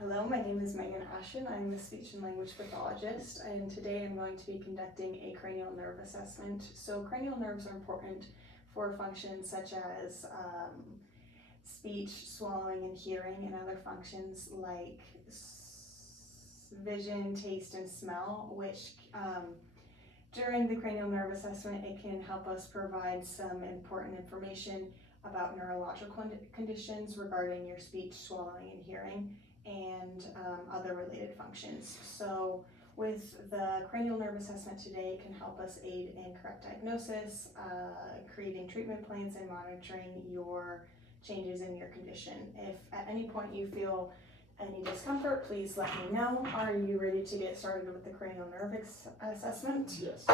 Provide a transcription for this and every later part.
Hello, my name is Megan Ashen. I'm a speech and language pathologist, and today I'm going to be conducting a cranial nerve assessment. So cranial nerves are important for functions such as speech, swallowing, and hearing, and other functions like vision, taste, and smell, which during the cranial nerve assessment, it can help us provide some important information about neurological conditions regarding your speech, swallowing, and hearing, and other related functions. So with the cranial nerve assessment today, it can help us aid in correct diagnosis, creating treatment plans, and monitoring your changes in your condition. If at any point you feel any discomfort, please let me know. Are you ready to get started with the cranial nerve assessment? Yes.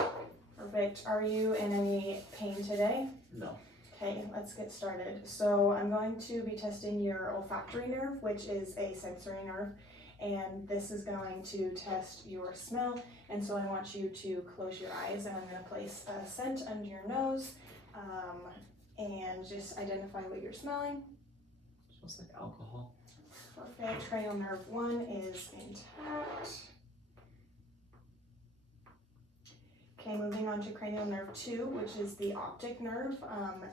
Perfect. Are you in any pain today? No. Okay, let's get started. So I'm going to be testing your olfactory nerve, which is a sensory nerve, and this is going to test your smell. And so I want you to close your eyes, and I'm going to place a scent under your nose, and just identify what you're smelling. Smells like alcohol. Perfect. Cranial nerve 1 is intact. Okay, moving on to cranial nerve 2, which is the optic nerve,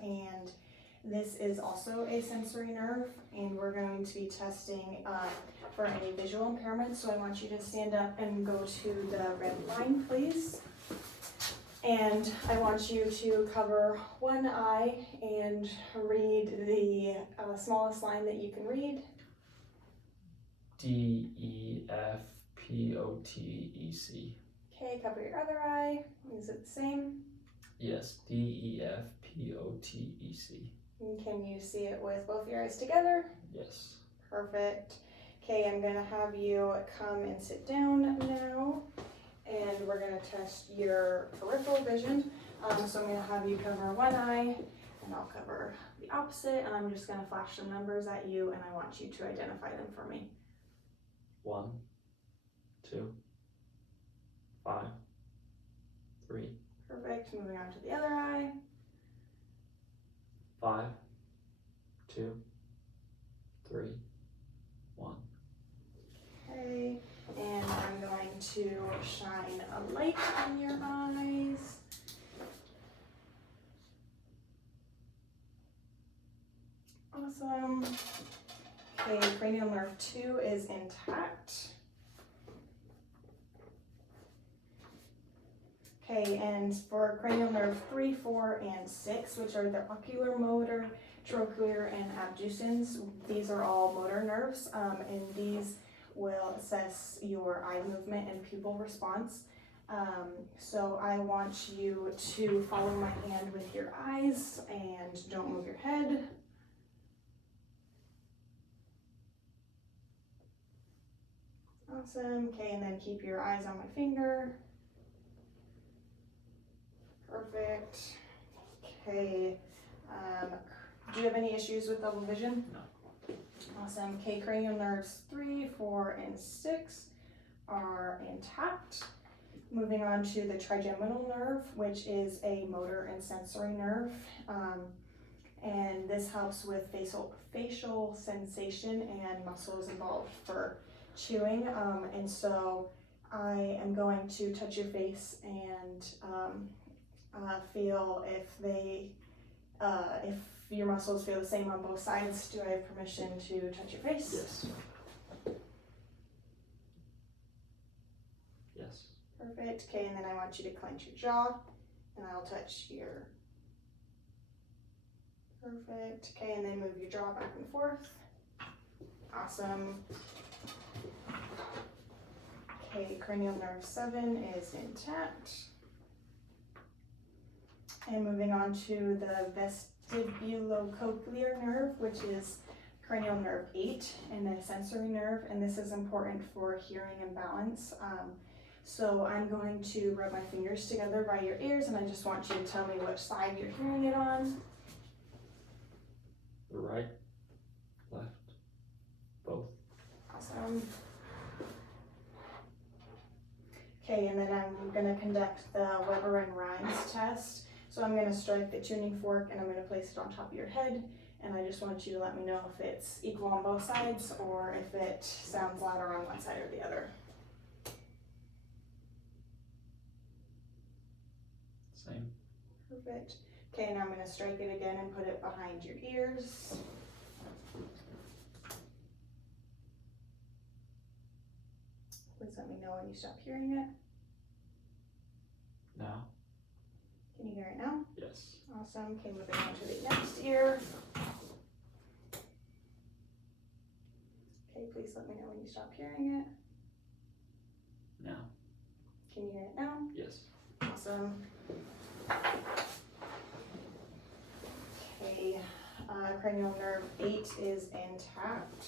and this is also a sensory nerve, and we're going to be testing for any visual impairment. So I want you to stand up and go to the red line, please. And I want you to cover one eye and read the smallest line that you can read. D-E-F-P-O-T-E-C. Okay, cover your other eye. Is it the same? Yes, D-E-F-P-O-T-E-C. And can you see it with both your eyes together? Yes. Perfect. Okay, I'm going to have you come and sit down now, and we're going to test your peripheral vision. So I'm going to have you cover one eye, and I'll cover the opposite, and I'm just going to flash some numbers at you, and I want you to identify them for me. 1, 2, 5, 3. Perfect. Moving on to the other eye. 5, 2, 3, 1. Okay, and I'm going to shine a light in your eyes. Awesome. Okay, cranial nerve 2 is intact. Okay, and for cranial nerve 3, 4, and 6, which are the ocular motor, trochlear, and abducens, these are all motor nerves, and these will assess your eye movement and pupil response. So I want you to follow my hand with your eyes and don't move your head. Awesome. Okay, and then keep your eyes on my finger. Perfect. Okay. Do you have any issues with double vision? No. Awesome. Okay, cranial nerves 3, 4, and 6 are intact. Moving on to the trigeminal nerve, which is a motor and sensory nerve. And this helps with facial sensation and muscles involved for chewing. And so I am going to touch your face and feel if your muscles feel the same on both sides. Do I have permission to touch your face? Yes. Yes. Perfect. Okay, and then I want you to clench your jaw, and I'll touch your. Perfect. Okay, and then move your jaw back and forth. Awesome. Okay, cranial nerve 7 is intact. And moving on to the vestibulocochlear nerve, which is cranial nerve 8 and a sensory nerve, and this is important for hearing and balance. So I'm going to rub my fingers together by your ears, and I just want you to tell me which side you're hearing it on. The right, left, both. Awesome. Okay, and then I'm going to conduct the Weber and Rhymes test. So I'm going to strike the tuning fork, and I'm going to place it on top of your head, And I just want you to let me know if it's equal on both sides or if it sounds louder on one side or the other. Same. Perfect. Okay, now I'm gonna strike it again and put it behind your ears. Please let me know when you stop hearing it. Now? Can you hear it now? Yes. Awesome. Okay, moving on to the next ear. Okay, please let me know when you stop hearing it. Now? Can you hear it now? Yes. Awesome. Okay, cranial nerve 8 is intact.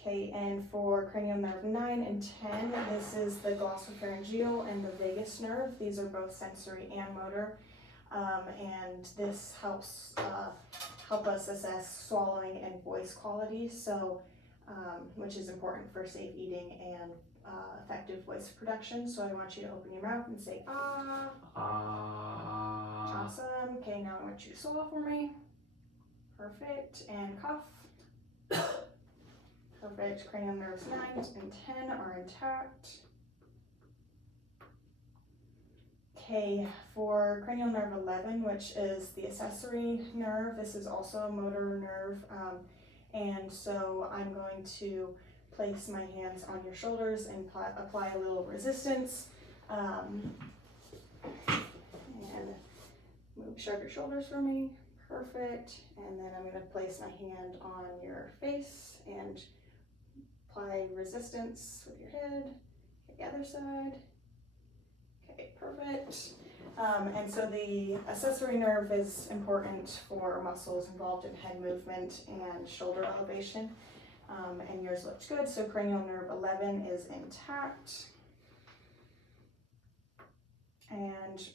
Okay, and for cranial nerve 9 and 10, this is the glossopharyngeal and the vagus nerve. These are both sensory and motor, and this helps help us assess swallowing and voice quality. So, which is important for safe eating and effective voice production. So I want you to open your mouth and say ah. Awesome. Okay, now I want you to swallow for me. Perfect. And cough. Perfect. Cranial nerves 9 and 10 are intact. Okay, for cranial nerve 11, which is the accessory nerve, this is also a motor nerve, and so I'm going to place my hands on your shoulders and apply a little resistance, and shrug your shoulders for me. Perfect. And then I'm going to place my hand on your face and apply resistance with your head. The other side. Okay, perfect. And so the accessory nerve is important for muscles involved in head movement and shoulder elevation. And yours looks good. So cranial nerve 11 is intact. And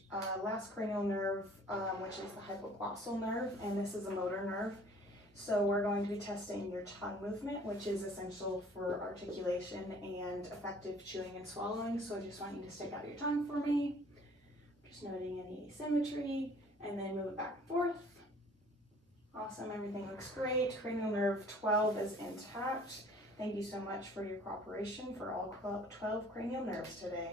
last cranial nerve, which is the hypoglossal nerve, and this is a motor nerve. So we're going to be testing your tongue movement, which is essential for articulation and effective chewing and swallowing. So I just want you to stick out your tongue for me. Just noting any asymmetry, and then move it back and forth. Awesome, everything looks great. Cranial nerve 12 is intact. Thank you so much for your cooperation for all 12 cranial nerves today.